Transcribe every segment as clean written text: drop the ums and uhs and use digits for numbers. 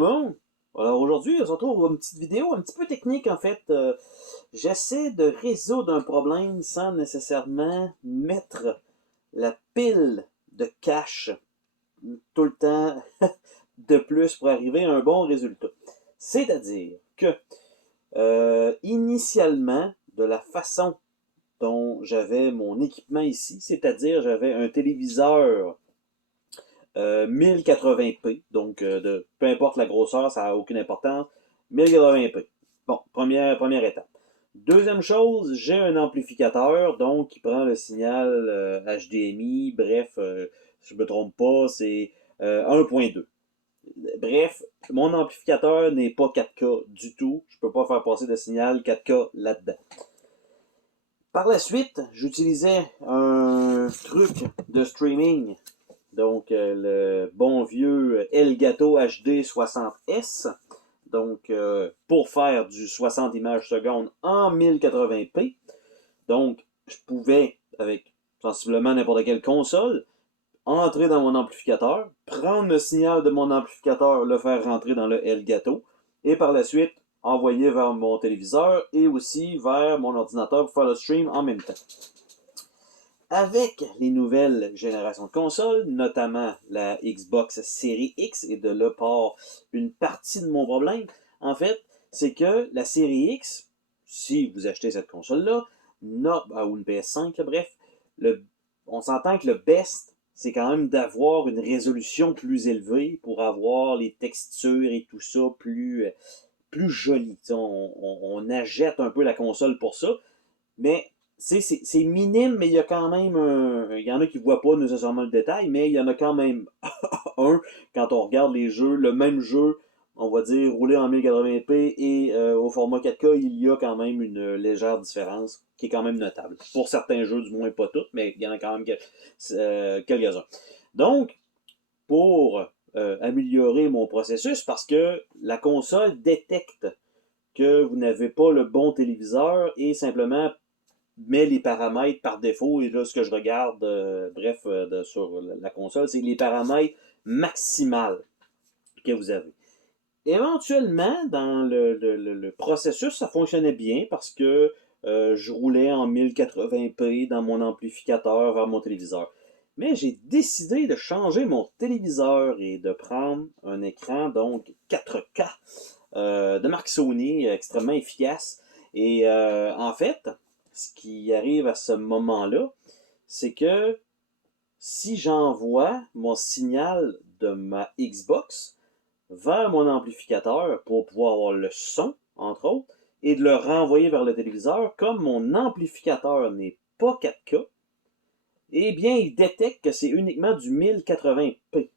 monde. Alors aujourd'hui, on se retrouve pour une petite vidéo un petit peu technique en fait. J'essaie de résoudre un problème sans nécessairement mettre la pile de cache tout le temps de plus pour arriver à un bon résultat. C'est-à-dire que initialement, de la façon dont j'avais mon équipement ici, c'est-à-dire j'avais un téléviseur 1080p, donc peu importe la grosseur, ça n'a aucune importance. 1080p. Bon, première étape. Deuxième chose, j'ai un amplificateur, donc qui prend le signal HDMI, bref, si je ne me trompe pas, c'est 1.2. Bref, mon amplificateur n'est pas 4K du tout. Je ne peux pas faire passer de signal 4K là-dedans. Par la suite, j'utilisais un truc de streaming, donc le bon vieux Elgato HD 60S, donc pour faire du 60 images secondes en 1080p. Donc, je pouvais, avec sensiblement n'importe quelle console, entrer dans mon amplificateur, prendre le signal de mon amplificateur, le faire rentrer dans le Elgato, et par la suite, envoyer vers mon téléviseur et aussi vers mon ordinateur pour faire le stream en même temps. Avec les nouvelles générations de consoles, notamment la Xbox Series X, et de là part une partie de mon problème, en fait, c'est que la Series X, si vous achetez cette console-là, ou une PS5, bref, on s'entend que le best, c'est quand même d'avoir une résolution plus élevée pour avoir les textures et tout ça plus joli. On achète un peu la console pour ça, mais c'est minime, mais il y a quand même il y en a qui ne voient pas nécessairement le détail, mais il y en a quand même un quand on regarde les jeux, le même jeu, on va dire roulé en 1080p et au format 4K, il y a quand même une légère différence qui est quand même notable. Pour certains jeux, du moins pas toutes, mais il y en a quand même quelques-uns. Donc, pour améliorer mon processus, parce que la console détecte que vous n'avez pas le bon téléviseur et simplement met les paramètres par défaut. Et là, ce que je regarde, sur la console, c'est les paramètres maximales que vous avez. Éventuellement, dans le processus, ça fonctionnait bien parce que je roulais en 1080p dans mon amplificateur vers mon téléviseur. Mais j'ai décidé de changer mon téléviseur et de prendre un écran, donc 4K, de marque Sony, extrêmement efficace. Et en fait, ce qui arrive à ce moment-là, c'est que si j'envoie mon signal de ma Xbox vers mon amplificateur pour pouvoir avoir le son, entre autres, et de le renvoyer vers le téléviseur, comme mon amplificateur n'est pas 4K, eh bien, il détecte que c'est uniquement du 1080p.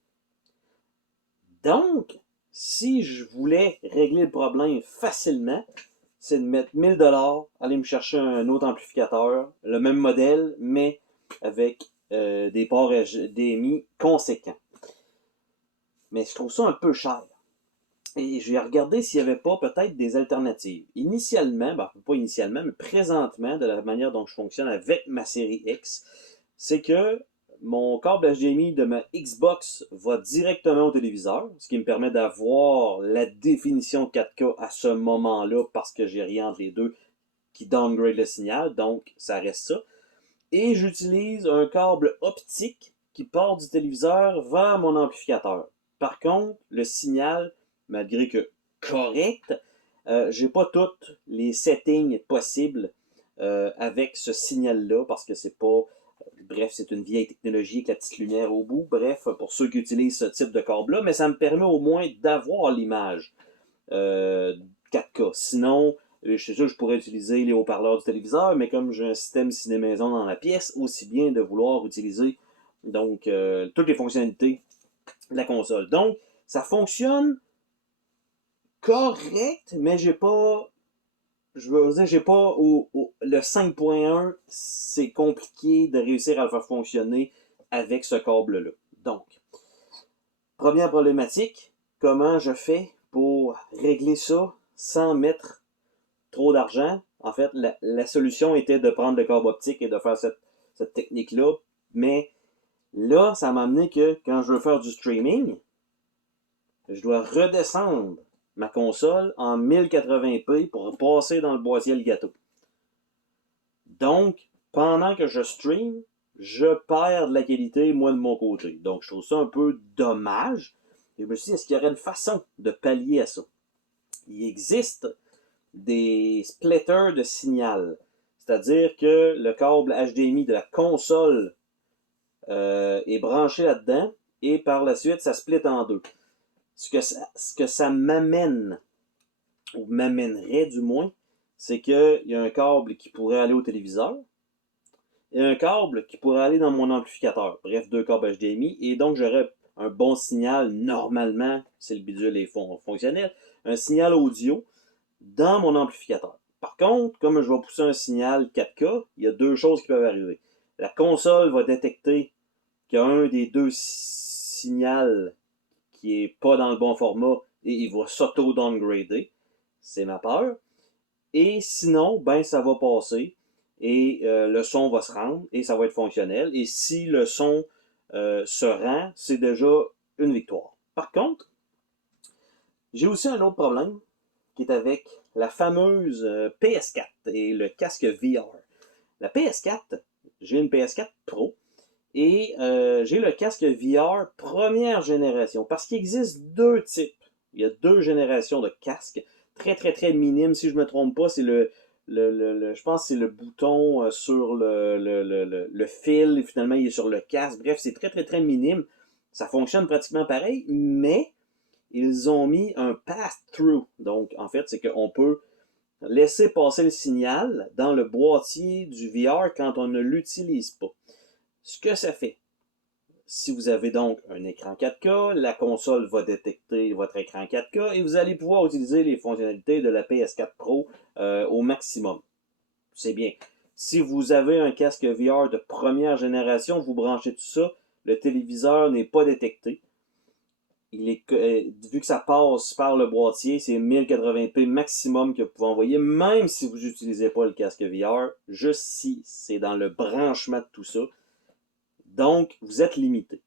Donc, si je voulais régler le problème facilement, c'est de mettre 1000$, aller me chercher un autre amplificateur, le même modèle, mais avec des ports HDMI conséquents. Mais je trouve ça un peu cher. Et j'ai regardé s'il n'y avait pas peut-être des alternatives. Initialement, pas initialement, mais présentement, de la manière dont je fonctionne avec ma série X, c'est que mon câble HDMI de ma Xbox va directement au téléviseur, ce qui me permet d'avoir la définition 4K à ce moment-là parce que j'ai rien entre les deux qui downgrade le signal, donc ça reste ça. Et j'utilise un câble optique qui part du téléviseur vers mon amplificateur. Par contre, le signal, malgré que correct, j'ai pas toutes les settings possibles avec ce signal-là parce que c'est pas. Bref, c'est une vieille technologie avec la petite lumière au bout. Bref, pour ceux qui utilisent ce type de câble-là, mais ça me permet au moins d'avoir l'image 4K. Sinon, je suis sûr que je pourrais utiliser les haut-parleurs du téléviseur, mais comme j'ai un système ciné-maison dans la pièce, aussi bien de vouloir utiliser donc toutes les fonctionnalités de la console. Donc, ça fonctionne correct, mais j'ai pas. Je veux dire, j'ai pas le 5.1, c'est compliqué de réussir à le faire fonctionner avec ce câble-là. Donc, première problématique, comment je fais pour régler ça sans mettre trop d'argent? En fait, la solution était de prendre le câble optique et de faire cette technique-là, mais là, ça m'a amené que quand je veux faire du streaming, je dois redescendre ma console en 1080p pour passer dans le boîtier Elgato. Donc, pendant que je stream, je perds de la qualité, moi, de mon côté. Donc, je trouve ça un peu dommage. Et je me suis dit, est-ce qu'il y aurait une façon de pallier à ça? Il existe des splitters de signal. C'est-à-dire que le câble HDMI de la console est branché là-dedans et par la suite, ça split en deux. Ce que ça m'amène, ou m'amènerait du moins, c'est qu'il y a un câble qui pourrait aller au téléviseur et un câble qui pourrait aller dans mon amplificateur. Bref, deux câbles HDMI. Et donc, j'aurais un bon signal, normalement, si le bidule est fonctionnel, un signal audio dans mon amplificateur. Par contre, comme je vais pousser un signal 4K, il y a deux choses qui peuvent arriver. La console va détecter qu'il y a un des deux signaux qui est pas dans le bon format et il va s'auto-downgrader. C'est ma peur. Et sinon, ben ça va passer et le son va se rendre et ça va être fonctionnel. Et si le son se rend, c'est déjà une victoire. Par contre, j'ai aussi un autre problème qui est avec la fameuse PS4 et le casque VR. La PS4, j'ai une PS4 Pro et j'ai le casque VR première génération parce qu'il existe deux types. Il y a deux générations de casques très très très minimes. Si je ne me trompe pas, c'est je pense que c'est le bouton sur le fil et finalement il est sur le casque. Bref, c'est très très très minime. Ça fonctionne pratiquement pareil, mais ils ont mis un pass-through. Donc, en fait, c'est qu'on peut laisser passer le signal dans le boîtier du VR quand on ne l'utilise pas. Ce que ça fait, si vous avez donc un écran 4K, la console va détecter votre écran 4K et vous allez pouvoir utiliser les fonctionnalités de la PS4 Pro au maximum. C'est bien. Si vous avez un casque VR de première génération, vous branchez tout ça, le téléviseur n'est pas détecté. Vu que ça passe par le boîtier, c'est 1080p maximum que vous pouvez envoyer, même si vous n'utilisez pas le casque VR, juste si c'est dans le branchement de tout ça. Donc, vous êtes limité.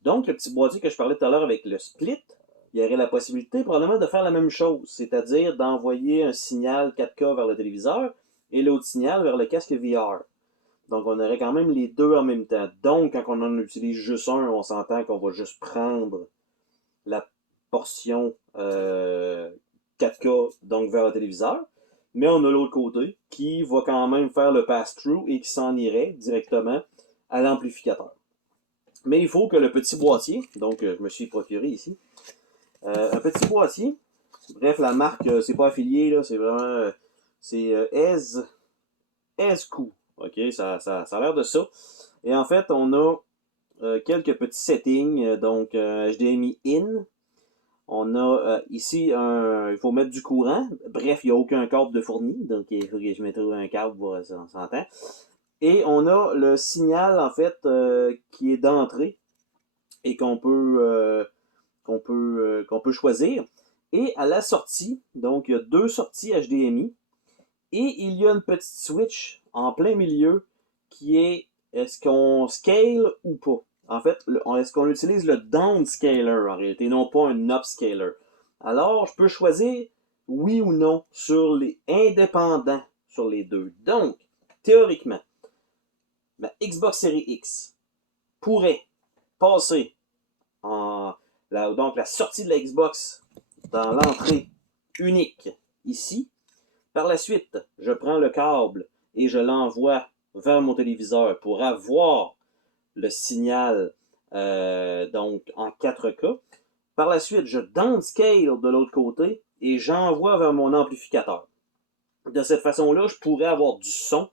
Donc, le petit boîtier que je parlais tout à l'heure avec le split, il y aurait la possibilité probablement de faire la même chose, c'est-à-dire d'envoyer un signal 4K vers le téléviseur et l'autre signal vers le casque VR. Donc, on aurait quand même les deux en même temps. Donc, quand on en utilise juste un, on s'entend qu'on va juste prendre la portion 4K donc vers le téléviseur. Mais on a l'autre côté qui va quand même faire le pass-through et qui s'en irait directement à l'amplificateur. Mais il faut que le petit boîtier, donc je me suis procuré ici, un petit boîtier, bref, la marque, c'est pas affilié, là, c'est vraiment, c'est EZCU, ok, ça a l'air de ça. Et en fait, on a quelques petits settings, donc HDMI in, on a ici il faut mettre du courant, bref, il n'y a aucun câble de fourni, donc il faut que je mette un câble, on s'entend. Et on a le signal, en fait, qui est d'entrée et qu'on peut choisir. Et à la sortie, donc il y a deux sorties HDMI et il y a une petite switch en plein milieu qui est-ce qu'on scale ou pas? En fait, est-ce qu'on utilise le downscaler en réalité, non pas un upscaler? Alors, je peux choisir oui ou non sur les indépendants sur les deux. Donc, théoriquement, ma Xbox Series X pourrait passer donc la sortie de la Xbox dans l'entrée unique ici. Par la suite, je prends le câble et je l'envoie vers mon téléviseur pour avoir le signal donc en 4K. Par la suite, je downscale de l'autre côté et j'envoie vers mon amplificateur. De cette façon-là, je pourrais avoir du son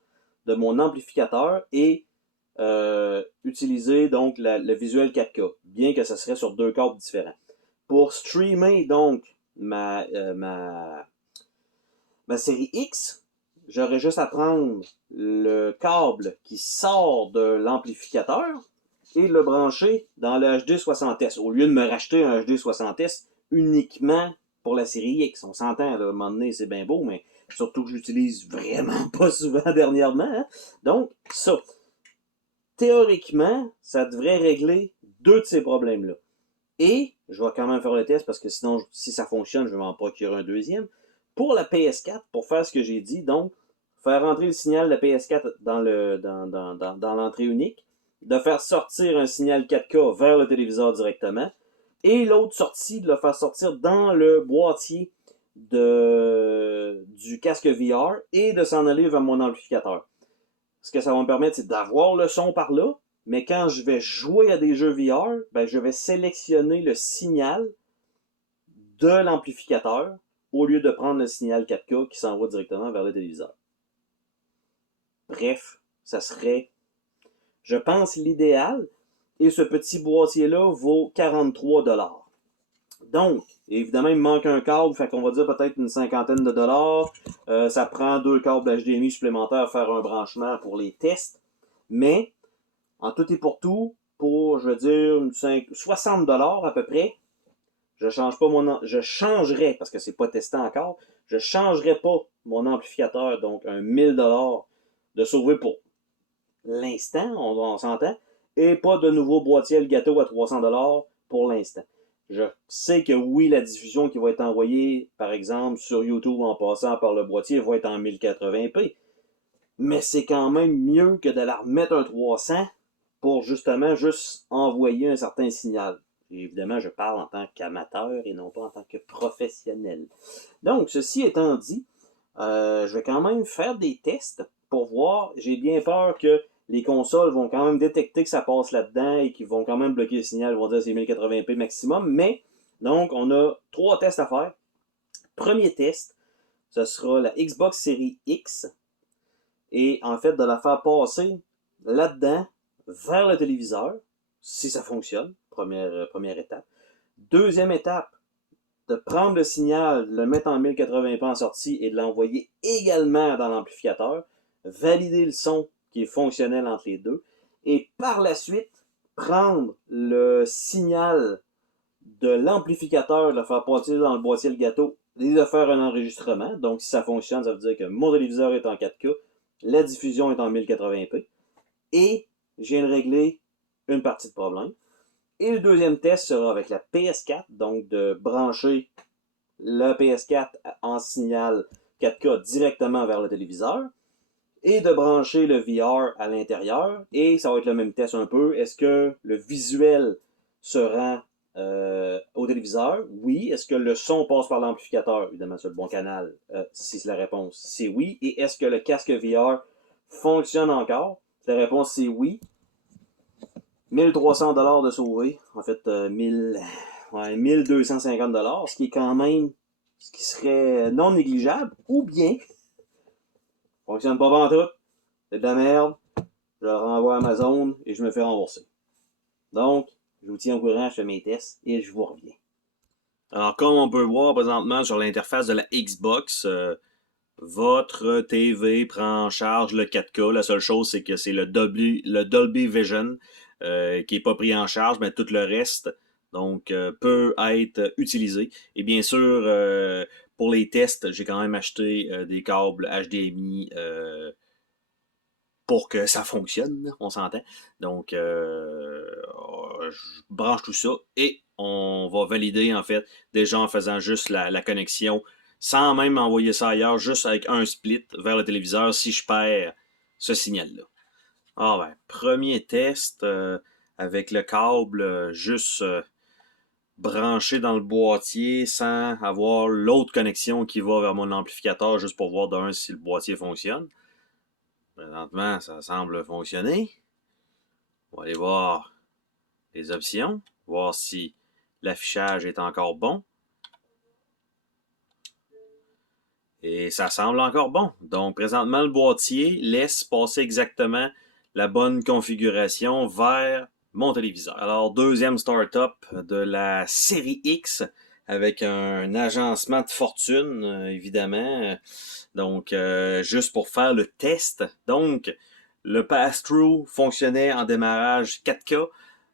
de mon amplificateur et utiliser donc le visuel 4K, bien que ça serait sur deux câbles différents. Pour streamer donc ma série X, j'aurais juste à prendre le câble qui sort de l'amplificateur et le brancher dans le HD60S, au lieu de me racheter un HD60S uniquement pour la série X. On s'entend, là, à un moment donné, c'est bien beau, mais surtout que je l'utilise vraiment pas souvent dernièrement. Hein? Donc, ça. Théoriquement, ça devrait régler deux de ces problèmes-là. Et je vais quand même faire le test parce que sinon, si ça fonctionne, je vais m'en procurer un deuxième. Pour la PS4, pour faire ce que j'ai dit, donc, faire rentrer le signal de la PS4 dans l'entrée unique, de faire sortir un signal 4K vers le téléviseur directement, et l'autre sortie, de le faire sortir dans le boîtier du casque VR et de s'en aller vers mon amplificateur. Ce que ça va me permettre, c'est d'avoir le son par là, mais quand je vais jouer à des jeux VR, ben, je vais sélectionner le signal de l'amplificateur au lieu de prendre le signal 4K qui s'envoie directement vers le téléviseur. Bref, ça serait, je pense, l'idéal. Et ce petit boîtier-là vaut 43$. Donc, évidemment, il me manque un câble, fait qu'on va dire peut-être une cinquantaine de dollars. Ça prend 2 câbles HDMI supplémentaires à faire un branchement pour les tests. Mais, en tout et pour tout, pour, je veux dire, 60$ à peu près, je changerais, parce que c'est pas testé encore, je changerais pas mon amplificateur, donc un 1000$ de sauver pour l'instant, on s'entend, et pas de nouveau boîtier le gâteau à 300$ pour l'instant. Je sais que oui, la diffusion qui va être envoyée, par exemple, sur YouTube en passant par le boîtier va être en 1080p, mais c'est quand même mieux que de la remettre un 300 pour justement juste envoyer un certain signal. Et évidemment, je parle en tant qu'amateur et non pas en tant que professionnel. Donc, ceci étant dit, je vais quand même faire des tests pour voir. J'ai bien peur que les consoles vont quand même détecter que ça passe là-dedans et qu'ils vont quand même bloquer le signal. Ils vont dire que c'est 1080p maximum. Mais, donc, on a 3 tests à faire. Premier test, ce sera la Xbox Series X. Et en fait, de la faire passer là-dedans vers le téléviseur, si ça fonctionne. Première étape. Deuxième étape, de prendre le signal, de le mettre en 1080p en sortie et de l'envoyer également dans l'amplificateur, valider le son qui est fonctionnel entre les deux, et par la suite, prendre le signal de l'amplificateur, de le faire passer dans le boîtier le gâteau et de faire un enregistrement. Donc, si ça fonctionne, ça veut dire que mon téléviseur est en 4K, la diffusion est en 1080p, et je viens de régler une partie de problème. Et le deuxième test sera avec la PS4, donc de brancher la PS4 en signal 4K directement vers le téléviseur et de brancher le VR à l'intérieur. Et ça va être le même test un peu. Est-ce que le visuel se rend au téléviseur? Oui. Est-ce que le son passe par l'amplificateur? Évidemment, c'est le bon canal. Si la réponse, c'est oui. Et est-ce que le casque VR fonctionne encore? Si la réponse, c'est oui. 1300$ de sauver. En fait, 1250$, ce qui est quand même, ce qui serait non négligeable, ou bien, fonctionne pas pantoute, c'est de la merde, je le renvoie à Amazon et je me fais rembourser. Donc, je vous tiens au courant, je fais mes tests et je vous reviens. Alors, comme on peut voir présentement sur l'interface de la Xbox, votre TV prend en charge le 4K. La seule chose, c'est que c'est le Dolby Vision qui n'est pas pris en charge, mais tout le reste donc peut être utilisé. Et bien sûr, pour les tests, j'ai quand même acheté des câbles HDMI pour que ça fonctionne, on s'entend. Donc, je branche tout ça et on va valider, en fait, déjà en faisant juste la connexion, sans même envoyer ça ailleurs, juste avec un split vers le téléviseur si je perds ce signal-là. Ah ben, premier test avec le câble juste branché dans le boîtier sans avoir l'autre connexion qui va vers mon amplificateur juste pour voir d'un si le boîtier fonctionne. Présentement, ça semble fonctionner. On va aller voir les options, voir si l'affichage est encore bon. Et ça semble encore bon. Donc, présentement, le boîtier laisse passer exactement la bonne configuration vers mon téléviseur. Alors, deuxième start-up de la série X avec un agencement de fortune, évidemment. Donc, juste pour faire le test. Donc, le pass-through fonctionnait en démarrage 4K.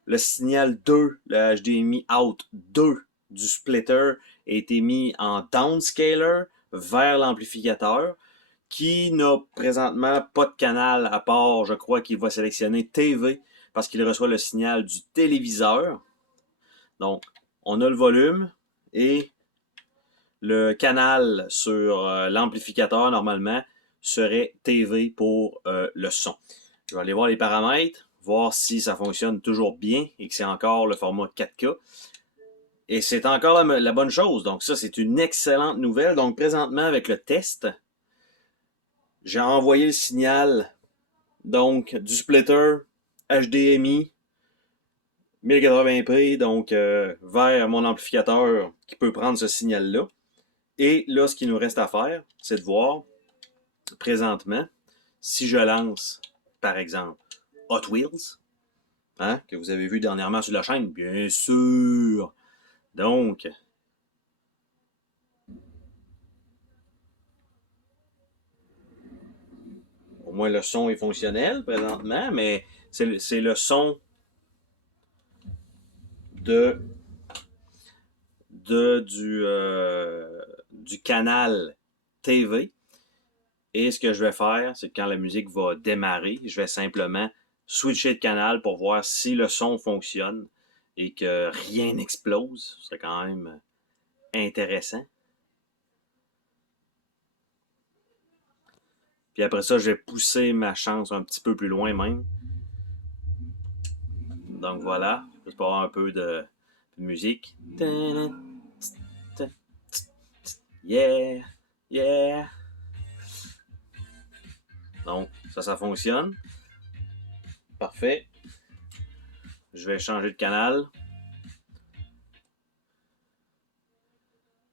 Le signal 2, le HDMI out 2 du splitter a été mis en downscaler vers l'amplificateur qui n'a présentement pas de canal à part, je crois qu'il va sélectionner TV parce qu'il reçoit le signal du téléviseur. Donc, on a le volume et le canal sur l'amplificateur, normalement, serait TV pour le son. Je vais aller voir les paramètres, voir si ça fonctionne toujours bien et que c'est encore le format 4K. Et c'est encore la bonne chose. Donc ça, c'est une excellente nouvelle. Donc présentement, avec le test, j'ai envoyé le signal donc du splitter HDMI 1080p donc vers mon amplificateur qui peut prendre ce signal-là. Et là, ce qu'il nous reste à faire, c'est de voir présentement si je lance, par exemple, Hot Wheels, hein, que vous avez vu dernièrement sur la chaîne, bien sûr. Donc, au moins le son est fonctionnel présentement, mais c'est le son de du canal TV. Et ce que je vais faire, c'est que quand la musique va démarrer, je vais simplement switcher de canal pour voir si le son fonctionne et que rien n'explose. C'est quand même intéressant. Puis après ça, je vais pousser ma chance un petit peu plus loin même. Donc voilà, juste pour avoir un peu de musique. Yeah, yeah. Donc, ça fonctionne. Parfait. Je vais changer de canal.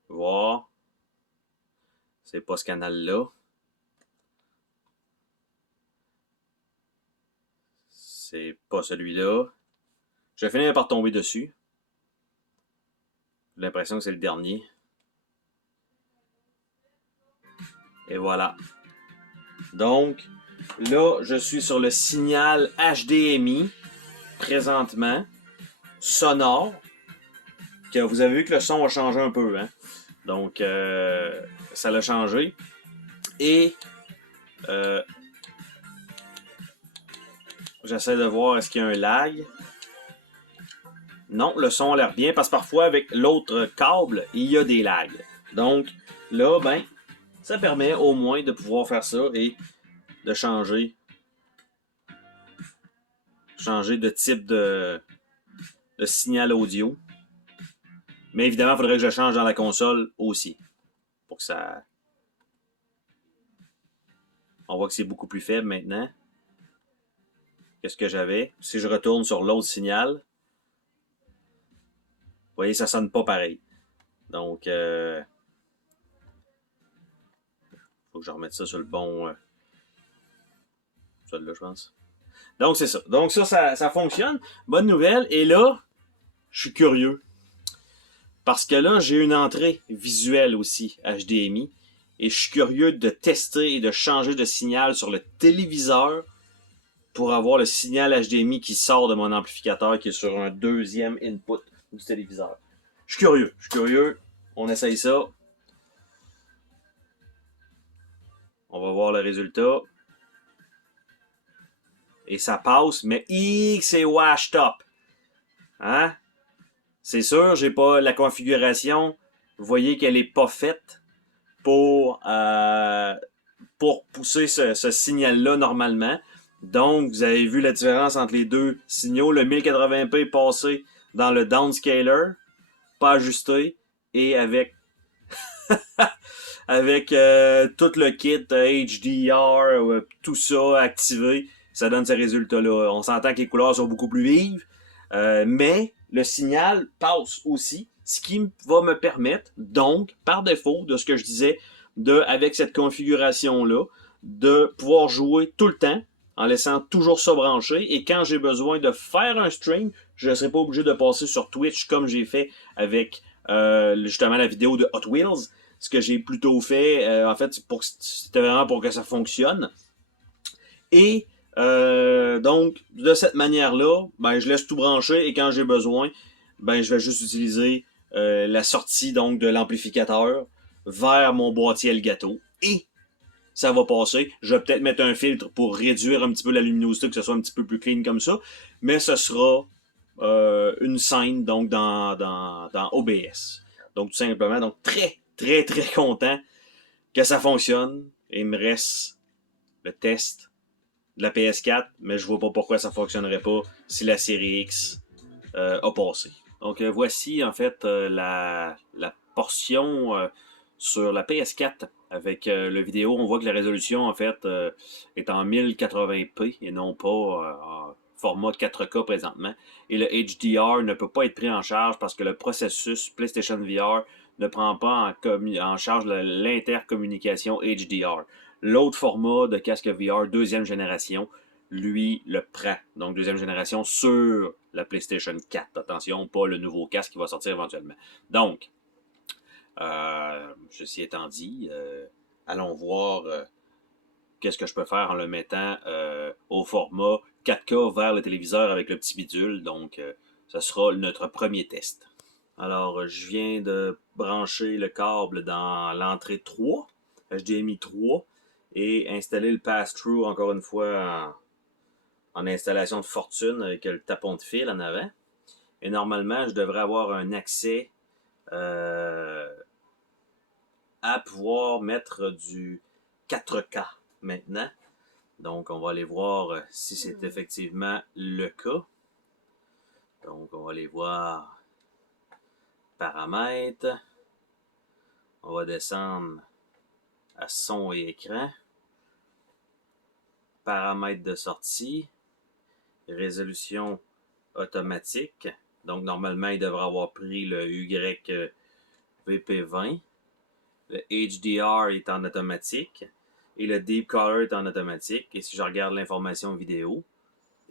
Voir. C'est pas ce canal-là. C'est pas celui-là. Je vais finir par tomber dessus. J'ai l'impression que c'est le dernier. Et voilà. Donc, là, je suis sur le signal HDMI, présentement, sonore, que vous avez vu que le son a changé un peu, hein? Donc, ça l'a changé. Et, j'essaie de voir est-ce qu'il y a un lag. Non, le son a l'air bien, parce que parfois, avec l'autre câble, il y a des lags. Donc, là, ben, ça permet au moins de pouvoir faire ça et de changer de type de signal audio. Mais évidemment, il faudrait que je change dans la console aussi. Pour que ça... On voit que c'est beaucoup plus faible maintenant que ce que j'avais. Si je retourne sur l'autre signal, vous voyez, ça sonne pas pareil. Donc, faut que je remette ça sur le bon... Celui-là, je pense. Donc, c'est ça. Donc, ça fonctionne. Bonne nouvelle. Et là, je suis curieux. Parce que là, j'ai une entrée visuelle aussi, HDMI. Et je suis curieux de tester et de changer de signal sur le téléviseur pour avoir le signal HDMI qui sort de mon amplificateur qui est sur un deuxième input du téléviseur. Je suis curieux. On essaye ça. On va voir le résultat. Et ça passe, mais c'est washed up. Hein? C'est sûr, j'ai pas la configuration. Vous voyez qu'elle est pas faite pour pousser ce signal-là normalement. Donc, vous avez vu la différence entre les deux signaux. Le 1080p passé dans le downscaler, pas ajusté, et avec avec tout le kit HDR, tout ça activé, ça donne ces résultats-là. On s'entend que les couleurs sont beaucoup plus vives, mais le signal passe aussi, ce qui va me permettre, donc, par défaut, de ce que je disais, avec cette configuration-là, de pouvoir jouer tout le temps, en laissant toujours ça branché, et quand j'ai besoin de faire un stream, je ne serai pas obligé de passer sur Twitch comme j'ai fait avec justement la vidéo de Hot Wheels. Ce que j'ai plutôt fait, en fait, c'était vraiment pour que ça fonctionne. Et donc, de cette manière-là, ben, je laisse tout brancher et quand j'ai besoin, ben, je vais juste utiliser la sortie donc de l'amplificateur vers mon boîtier Elgato. Et ça va passer. Je vais peut-être mettre un filtre pour réduire un petit peu la luminosité, que ce soit un petit peu plus clean comme ça. Mais ce sera une scène donc dans OBS. Donc tout simplement, donc très, très, très content que ça fonctionne. Il me reste le test de la PS4, mais je vois pas pourquoi ça fonctionnerait pas si la série X a passé. Donc voici en fait la portion sur la PS4 avec le vidéo. On voit que la résolution en fait est en 1080p et non pas en format 4K présentement. Et le HDR ne peut pas être pris en charge parce que le processus PlayStation VR ne prend pas en charge l'intercommunication HDR. L'autre format de casque VR deuxième génération, lui, le prend. Donc, deuxième génération sur la PlayStation 4. Attention, pas le nouveau casque qui va sortir éventuellement. Donc, ceci étant dit, allons voir qu'est-ce que je peux faire en le mettant au format 4K vers le téléviseur avec le petit bidule. Donc, ce sera notre premier test. Alors, je viens de brancher le câble dans l'entrée 3, HDMI 3, et installer le pass-through encore une fois en installation de fortune avec le tapon de fil en avant. Et normalement, je devrais avoir un accès à pouvoir mettre du 4K maintenant. Donc, on va aller voir si c'est effectivement le cas. Donc, on va aller voir paramètres. On va descendre à son et écran. Paramètres de sortie. Résolution automatique. Donc, normalement, il devrait avoir pris le YVP20. Le HDR est en automatique. Et le Deep Color est en automatique. Et si je regarde l'information vidéo,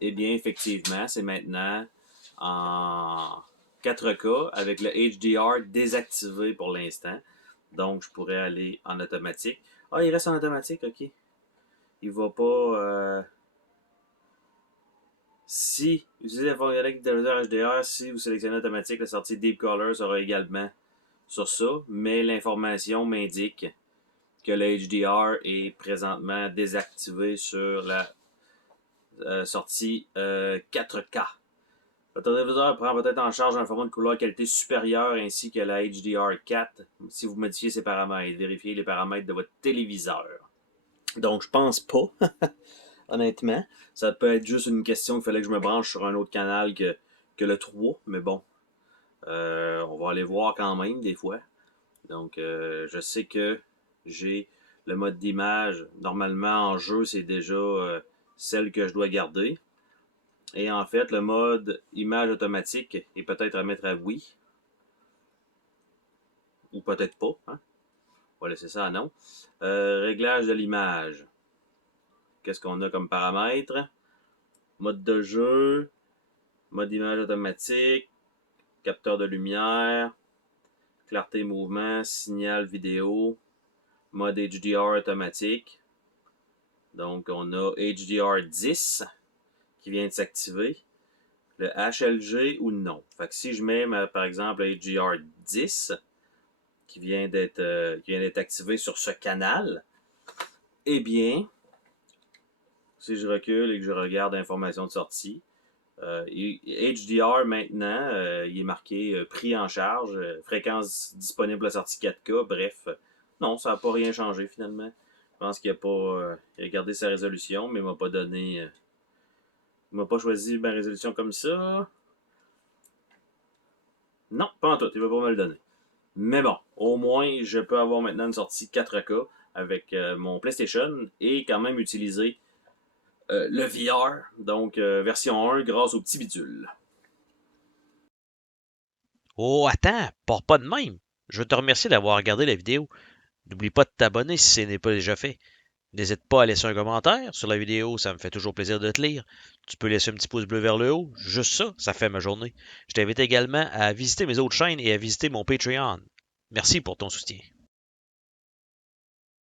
eh bien, effectivement, c'est maintenant en 4K avec le HDR désactivé pour l'instant. Donc, je pourrais aller en automatique. Ah, il reste en automatique, ok. Il va pas... Si vous utilisez la fonctionnalité téléviseur HDR, si vous sélectionnez automatique, la sortie Deep Color sera également sur ça, mais l'information m'indique que le HDR est présentement désactivé sur la sortie 4K. Votre téléviseur prend peut-être en charge un format de couleur qualité supérieure ainsi que la HDR4 si vous modifiez ces paramètres. Vérifiez les paramètres de votre téléviseur. Donc, je pense pas. Honnêtement. Ça peut être juste une question qu'il fallait que je me branche sur un autre canal que le 3, mais bon. On va aller voir quand même des fois. Donc, je sais que j'ai le mode d'image. Normalement, en jeu, c'est déjà celle que je dois garder. Et en fait, le mode image automatique est peut-être à mettre à oui. Ou peut-être pas. Hein? On va laisser ça à non. Réglage de l'image. Qu'est-ce qu'on a comme paramètres? Mode de jeu, mode d'image automatique, capteur de lumière, clarté mouvement, signal vidéo, mode HDR automatique. Donc, on a HDR 10 qui vient de s'activer. Le HLG ou non. Fait que si je mets, par exemple, le HDR 10 qui vient d'être activé sur ce canal, eh bien, si je recule et que je regarde l'information de sortie, HDR maintenant, il est marqué pris en charge, fréquence disponible à sortie 4K, bref. Non, ça n'a pas rien changé finalement. Je pense qu'il n'a pas il a gardé sa résolution, mais il m'a pas donné. Il m'a pas choisi ma résolution comme ça. Non, pas en tout, il va pas me le donner. Mais bon, au moins, je peux avoir maintenant une sortie 4K avec mon PlayStation et quand même utiliser le VR, donc version 1 grâce au petit bidule. Oh, attends, pars pas de même. Je veux te remercier d'avoir regardé la vidéo. N'oublie pas de t'abonner si ce n'est pas déjà fait. N'hésite pas à laisser un commentaire sur la vidéo, ça me fait toujours plaisir de te lire. Tu peux laisser un petit pouce bleu vers le haut, juste ça, ça fait ma journée. Je t'invite également à visiter mes autres chaînes et à visiter mon Patreon. Merci pour ton soutien.